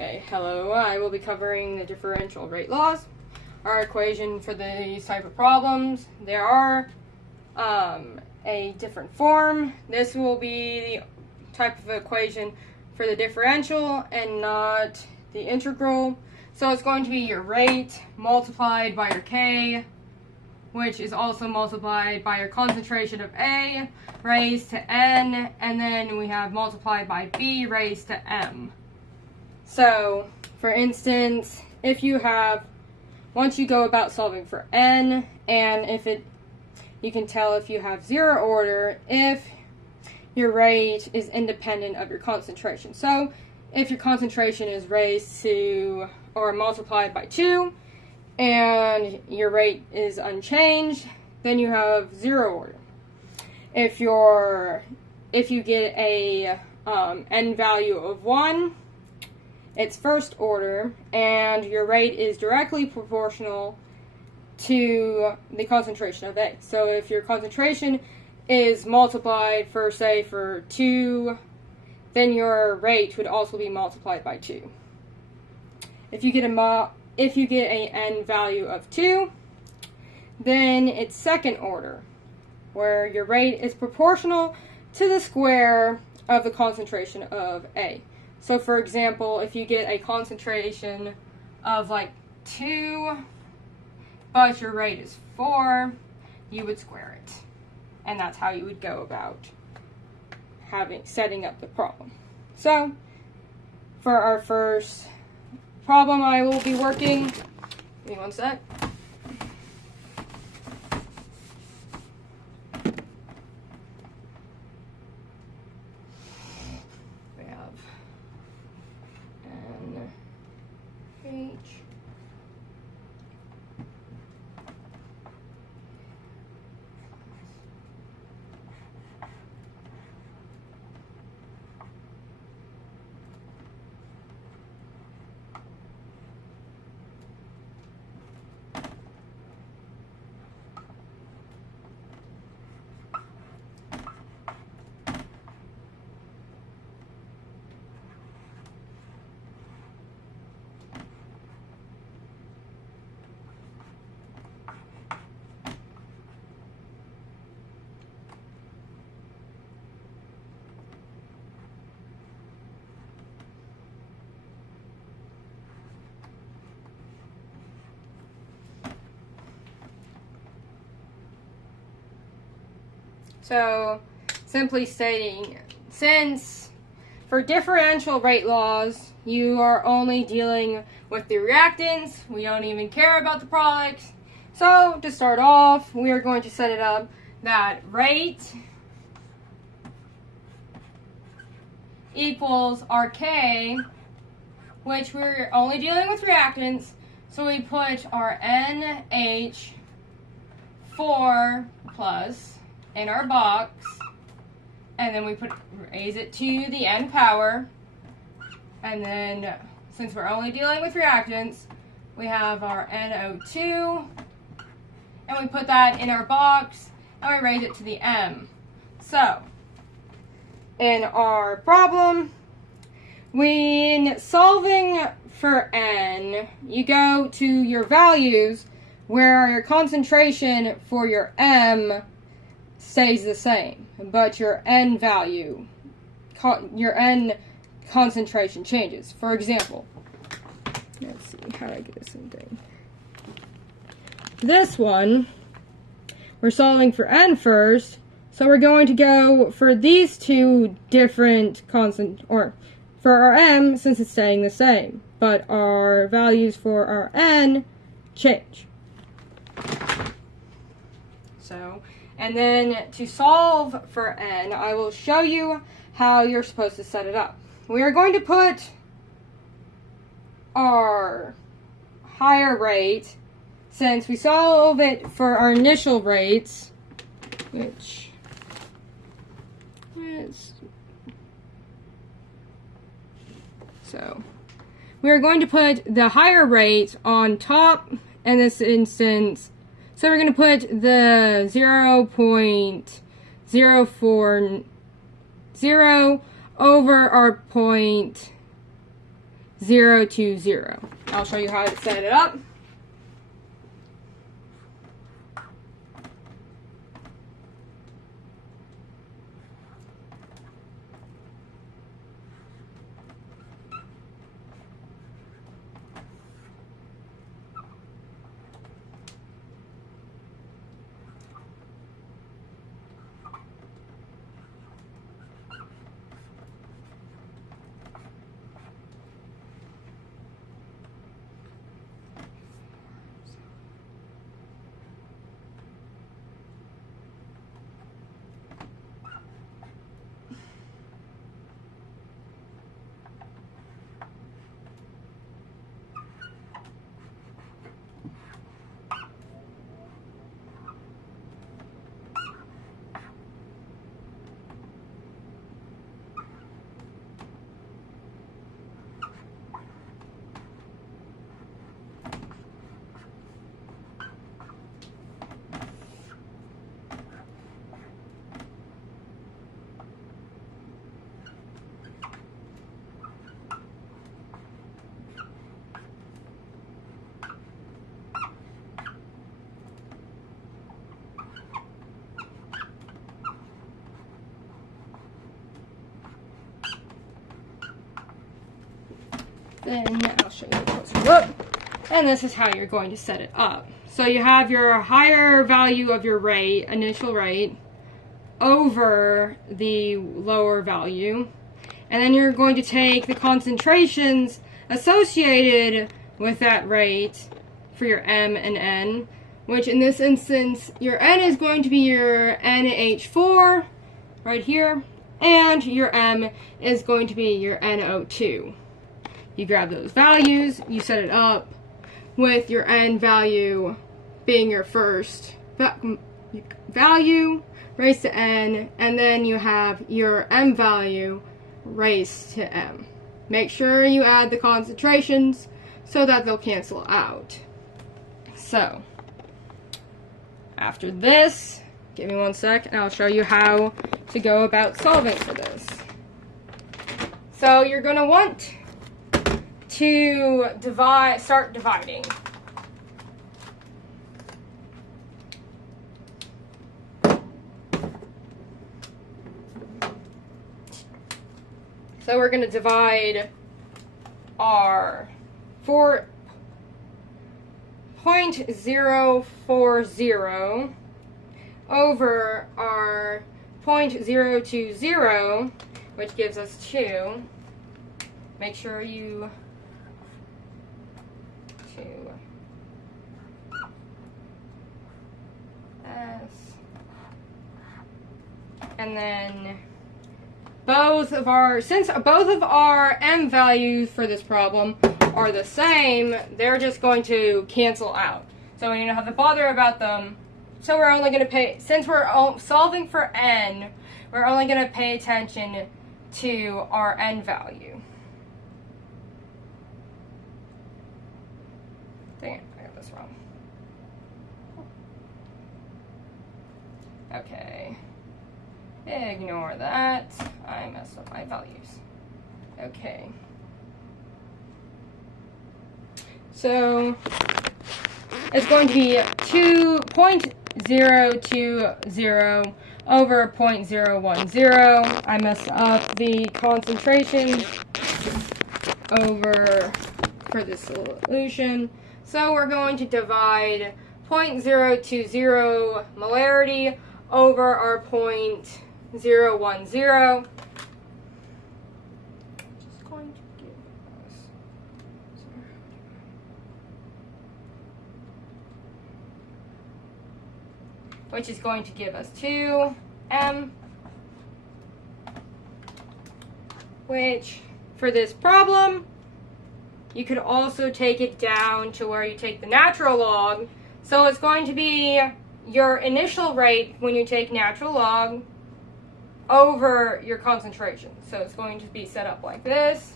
Okay, hello, I will be covering the differential rate laws. Our equation for these type of problems, there are a different form. This will be the type of equation for the differential and not the integral. So it's going to be your rate multiplied by your K, which is also multiplied by your concentration of A raised to N, and then we have multiplied by B raised to M. So, for instance, if you have, once you go about solving for N, and you can tell if you have zero order, if your rate is independent of your concentration. So, if your concentration is raised to, or multiplied by 2, and your rate is unchanged, then you have zero order. If you get a N value of 1, it's first order, and your rate is directly proportional to the concentration of A. So if your concentration is multiplied for, say, for 2, then your rate would also be multiplied by 2. If you get a N value of 2, then it's second order, where your rate is proportional to the square of the concentration of A. So for example, if you get a concentration of like 2, but your rate is 4, you would square it. And that's how you would go about setting up the problem. So for our first problem, I will be working, give me one sec. We have NH. So, simply stating, since for differential rate laws, you are only dealing with the reactants, we don't even care about the products. So, to start off, we are going to set it up that rate equals our K, which we're only dealing with reactants, so we put our NH4 plus in our box, and then we raise it to the N power, and then since we're only dealing with reactants, we have our NO2, and we put that in our box, and we raise it to the M. So, in our problem, when solving for N, you go to your values where your concentration for your M stays the same, but your N value, your N concentration changes. For example, let's see, how do I get this thing? This one, we're solving for N first, so we're going to go for these two different or for our M, since it's staying the same, but our values for our N change. So, and then to solve for N, I will show you how you're supposed to set it up. We are going to put our higher rate, since we solve it for our initial rates, which is, so we are going to put the higher rate on top in this instance. So we're going to put the 0.040 over our 0.040 020. I'll show you how to set it up. Then I'll show you a closer look. And this is how you're going to set it up. So you have your higher value of your rate, initial rate, over the lower value. And then you're going to take the concentrations associated with that rate for your M and N, which in this instance, your N is going to be your NH4 right here, and your M is going to be your NO2. You grab those values, you set it up with your N value being your first value raised to N, and then you have your M value raised to M. Make sure you add the concentrations so that they'll cancel out. So, after this, give me 1 sec and I'll show you how to go about solving for this. So you're going to want to start dividing. So we're going to divide our 0.040 over our 0.020, which gives us 2. Make sure you and then since both of our M values for this problem are the same, they're just going to cancel out. So we don't have to bother about them. So we're only going to since we're solving for N, we're only going to pay attention to our N value. Dang it, I got this wrong. Okay. Ignore that. I messed up my values. Okay. So it's going to be 2.020 over 0.010. I messed up the concentration over for the solution. So we're going to divide 0.020 molarity over our 0.010. Just going to give us, which is going to give us 2M, which for this problem, you could also take it down to where you take the natural log. So it's going to be your initial rate when you take natural log over your concentration. So it's going to be set up like this.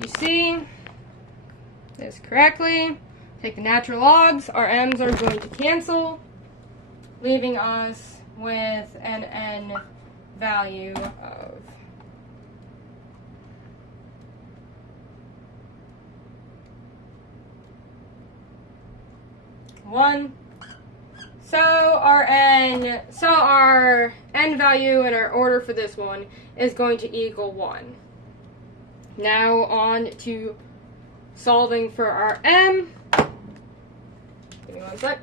you see this correctly, take the natural logs, our m's are going to cancel, leaving us with an n value of 1. So our n value in our order for this one is going to equal 1. Now on to solving for our m. Give me one sec.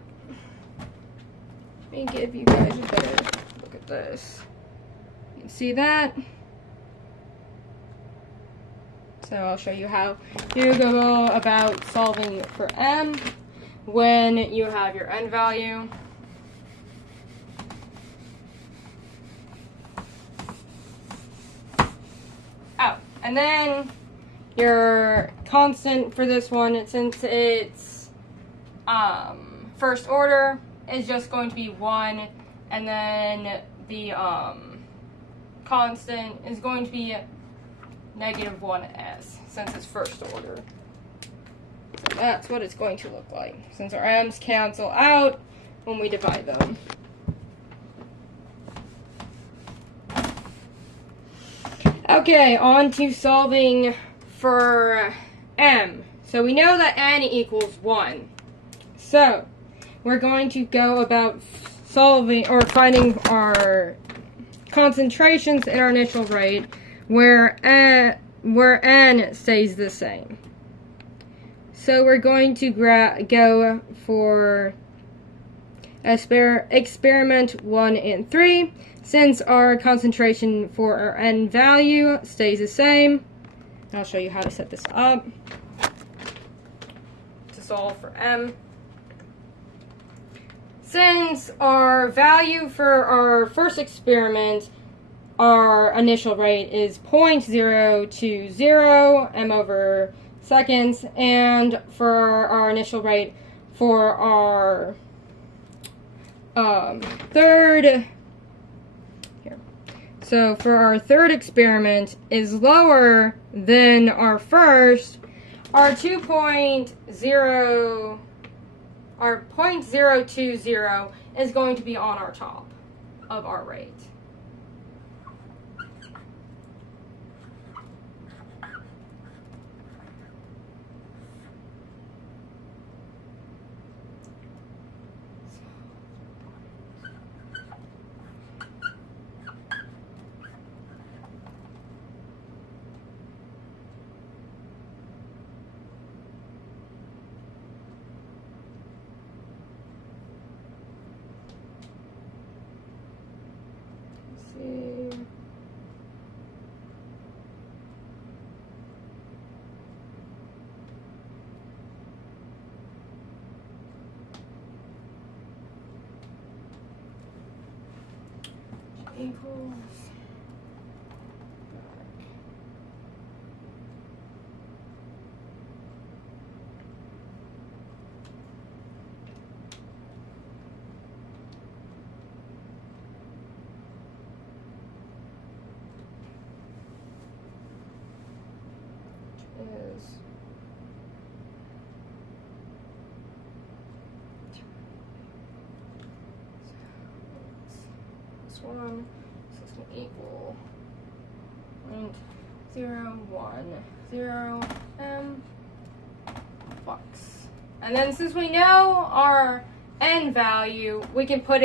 Let me give you guys a better look at this. You can see that. So I'll show you how you go about solving for m when you have your n value. Oh, and then your constant for this one, since it's first order, is just going to be 1, and then the constant is going to be -1s, since it's first order. So that's what it's going to look like, since our m's cancel out when we divide them. Okay, on to solving for m. So we know that n equals 1. So we're going to go about solving or finding our concentrations in our initial rate where n stays the same. So we're going to go for experiment 1 and 3, since our concentration for our n value stays the same. I'll show you how to set this up to solve for m. Since our value for our first experiment, our initial rate is 0.020 m over seconds, and for our initial rate for our for our third experiment is lower than our first. Our 0.020 is going to be on our top of our rate. Equals is this one. So it's going to equal 0.010 bucks. And then since we know our n value, we can put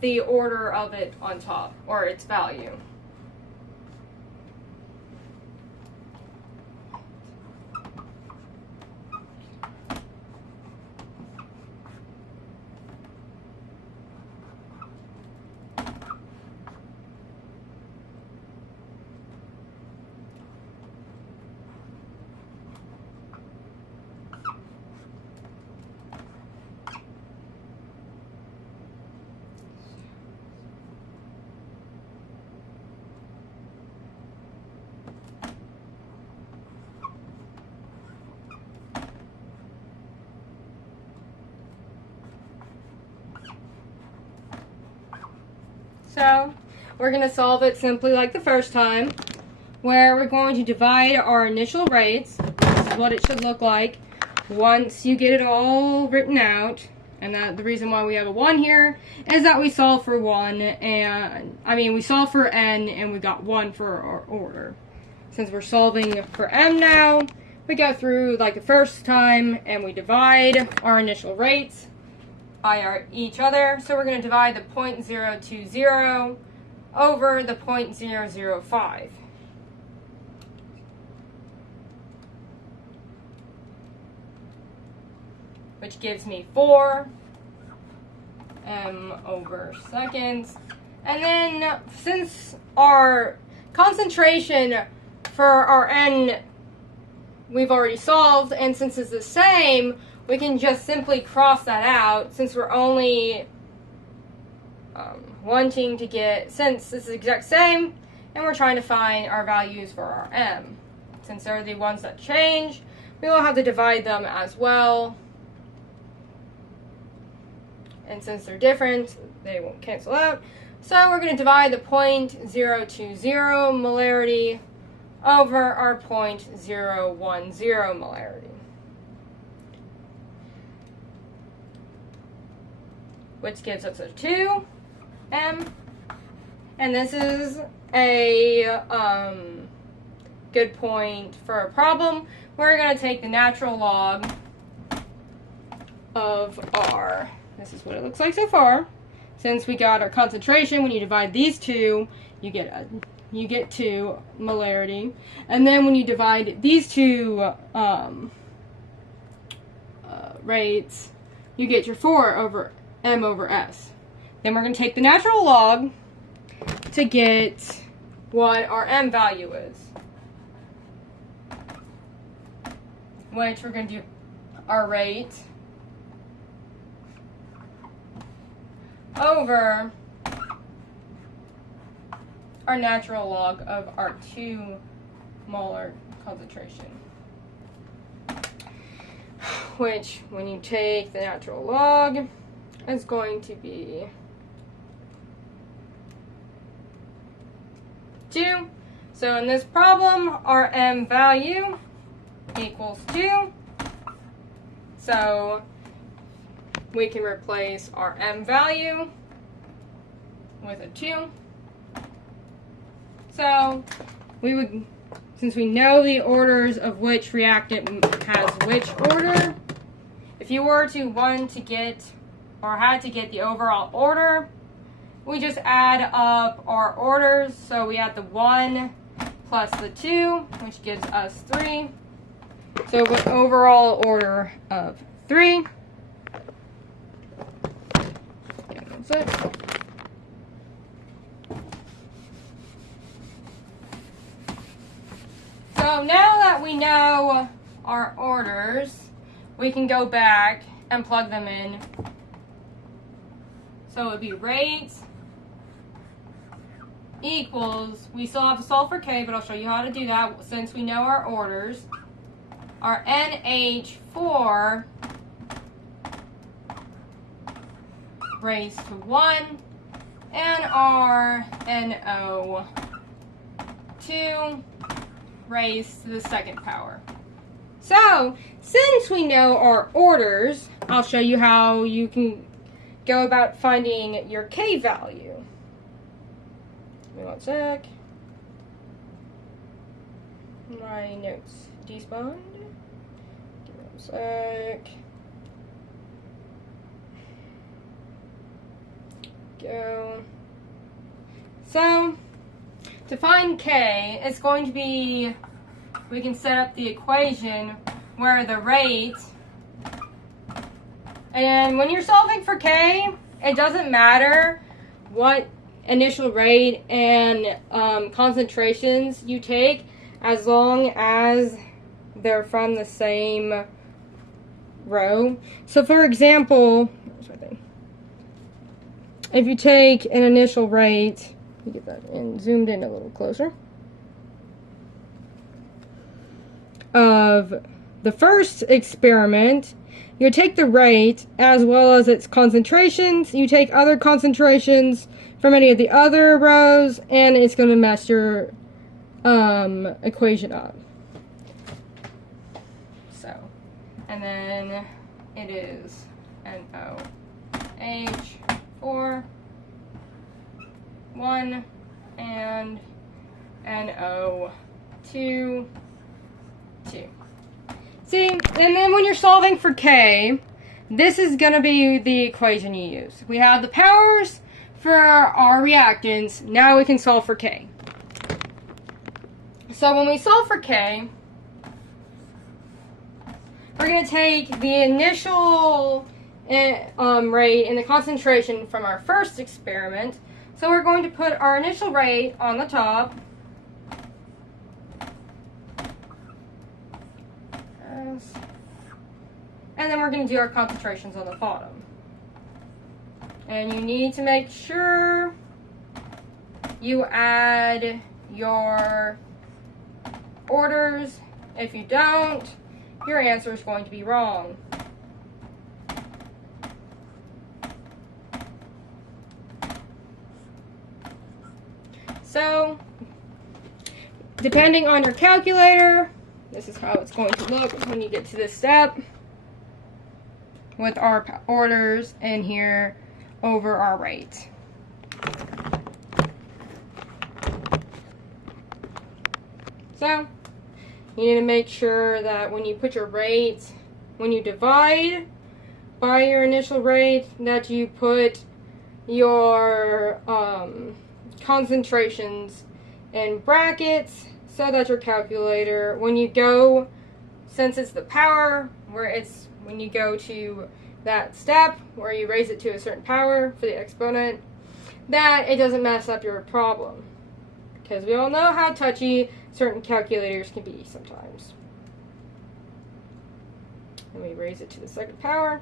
the order of it on top, or its value. So we're going to solve it simply like the first time. where we're going to divide our initial rates. This is what it should look like once you get it all written out. And that the reason why we have a 1 here is that we solved for 1, and we solved for n and we got 1 for our order. Since we're solving for m now, we go through like the first time and we divide our initial rates by each other. So we're going to divide the 0.020 over the 0.005. Which gives me 4 m over seconds. And then since our concentration for our n we've already solved, and since it's the same, we can just simply cross that out since we're only wanting to get, since it's the exact same, and we're trying to find our values for our m. Since they're the ones that change, we will have to divide them as well. And since they're different, they won't cancel out. So we're going to divide the 0.020 molarity over our 0.010 molarity. Which gives us a 2m. And this is a good point for a problem. We're going to take the natural log of r. This is what it looks like so far. Since we got our concentration, when you divide these two, you get 2 molarity. And then when you divide these two rates, you get your 4 over m over s. Then we're going to take the natural log to get what our m value is. Which we're going to do our rate over our natural log of our 2 molar concentration. Which, when you take the natural log, is going to be 2. So in this problem, our m value equals 2. So we can replace our m value with a 2. So we would, since we know the orders of which reactant has which order, if you were to want to get or had to get the overall order, we just add up our orders. So we add the 1 plus the 2, which gives us 3. So an overall order of 3. That's it. So now that we know our orders, we can go back and plug them in. So it would be rate equals, we still have to solve for K, but I'll show you how to do that since we know our orders. Our NH4 raised to 1 and our NO2 raised to the second power. So, since we know our orders, I'll show you how you can go about finding your K value. Give me one sec. My notes despawned. Give me one sec. Go. So, to find K, it's going to be, we can set up the equation where the rate, and when you're solving for K, it doesn't matter what initial rate and concentrations you take, as long as they're from the same row. So for example, if you take an initial rate, let me get that in, zoomed in a little closer, of the first experiment, you take the rate as well as its concentrations, you take other concentrations from any of the other rows, and it's going to match your equation up. So, and then it is NOH4, 1, and NO2, 2. See, and then when you're solving for K, this is going to be the equation you use. We have the powers for our reactants. Now we can solve for K. So when we solve for K, we're going to take the initial rate and the concentration from our first experiment. So we're going to put our initial rate on the top. And then we're going to do our concentrations on the bottom. And you need to make sure you add your orders. If you don't, your answer is going to be wrong. So, depending on your calculator, this is how it's going to look when you get to this step, with our orders in here over our rate. So, you need to make sure that when you put your rate, when you divide by your initial rate, that you put your concentrations in brackets so that your calculator, when you go, since it's the power, when you go to that step where you raise it to a certain power for the exponent, that it doesn't mess up your problem. Because we all know how touchy certain calculators can be sometimes. And we raise it to the second power.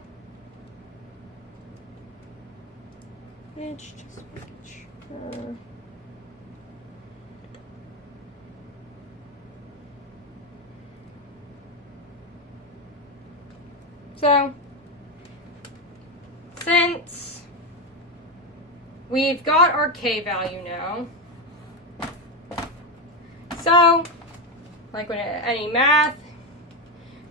It's just sure. So, since we've got our K value now, so, like when any math,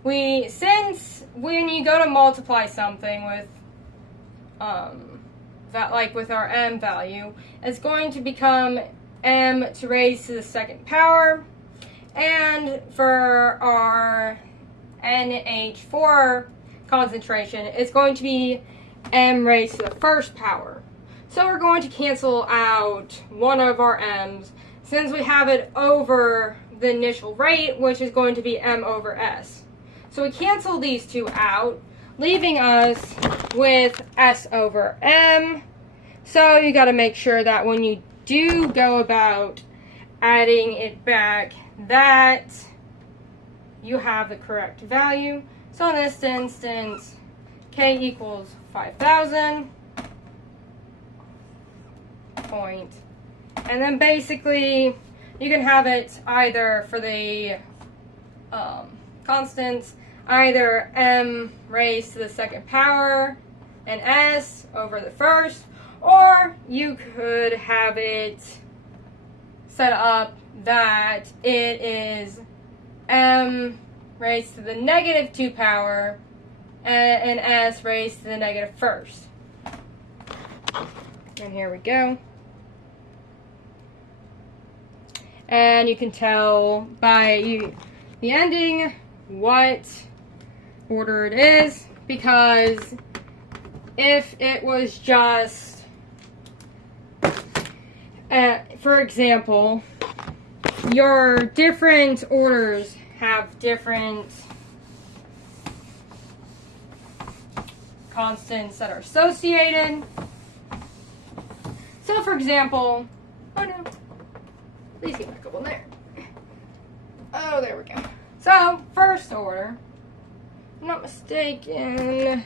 since when you go to multiply something with, like with our M value, it's going to become M to raise to the second power, and for our NH4 concentration, it's going to be M raised to the first power. So we're going to cancel out one of our M's since we have it over the initial rate, which is going to be M over S. So we cancel these two out, leaving us with S over M. So you got to make sure that when you do go about adding it back, that you have the correct value. So in this instance, K equals 5,000. Point. And then basically, you can have it either for the constants, either M raised to the second power and S over the first, or you could have it set up that it is M raised to the negative 2 power and S raised to the negative first. And here we go. And you can tell by the ending what order it is, because if it was just, for example, your different orders have different constants that are associated. So for example, oh no, please get back up on there. Oh, there we go. So, first order, I'm not mistaken,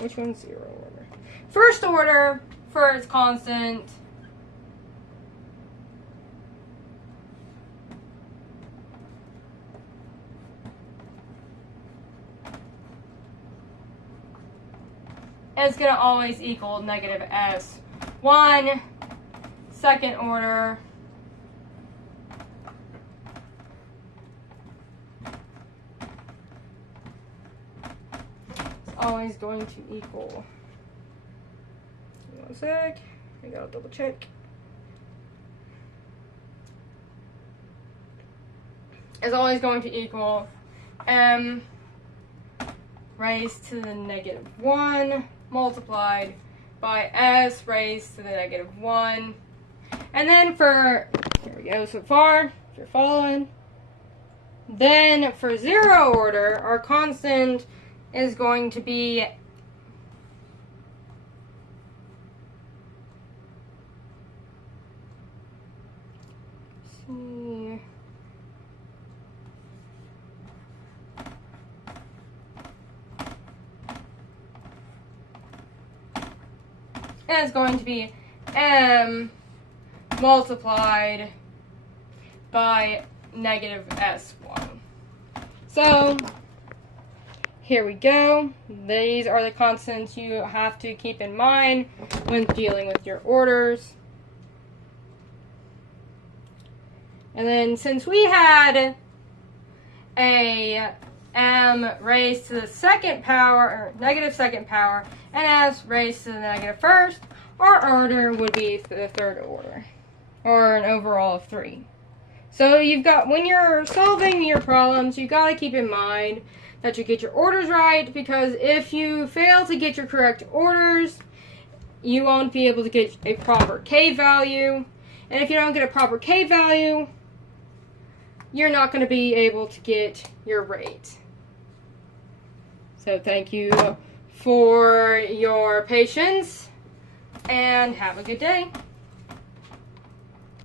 which one's zero order? First order for its constant is going to always equal negative S1. Second order always going to equal. One sec. I gotta double check. Is always going to equal m raised to the -1 multiplied by s raised to the -1. And then for, here we go so far, if you're following. Then for 0 order, our constant is going to be is going to be m multiplied by -s1. So here we go. These are the constants you have to keep in mind when dealing with your orders. And then since we had a m raised to the second power, or negative second power, and s raised to the -1st, our order would be the third order, or an overall of 3. So you've got, when you're solving your problems, you've got to keep in mind that you get your orders right, because if you fail to get your correct orders, you won't be able to get a proper K value. And if you don't get a proper K value, you're not going to be able to get your rate. So thank you for your patience, and have a good day.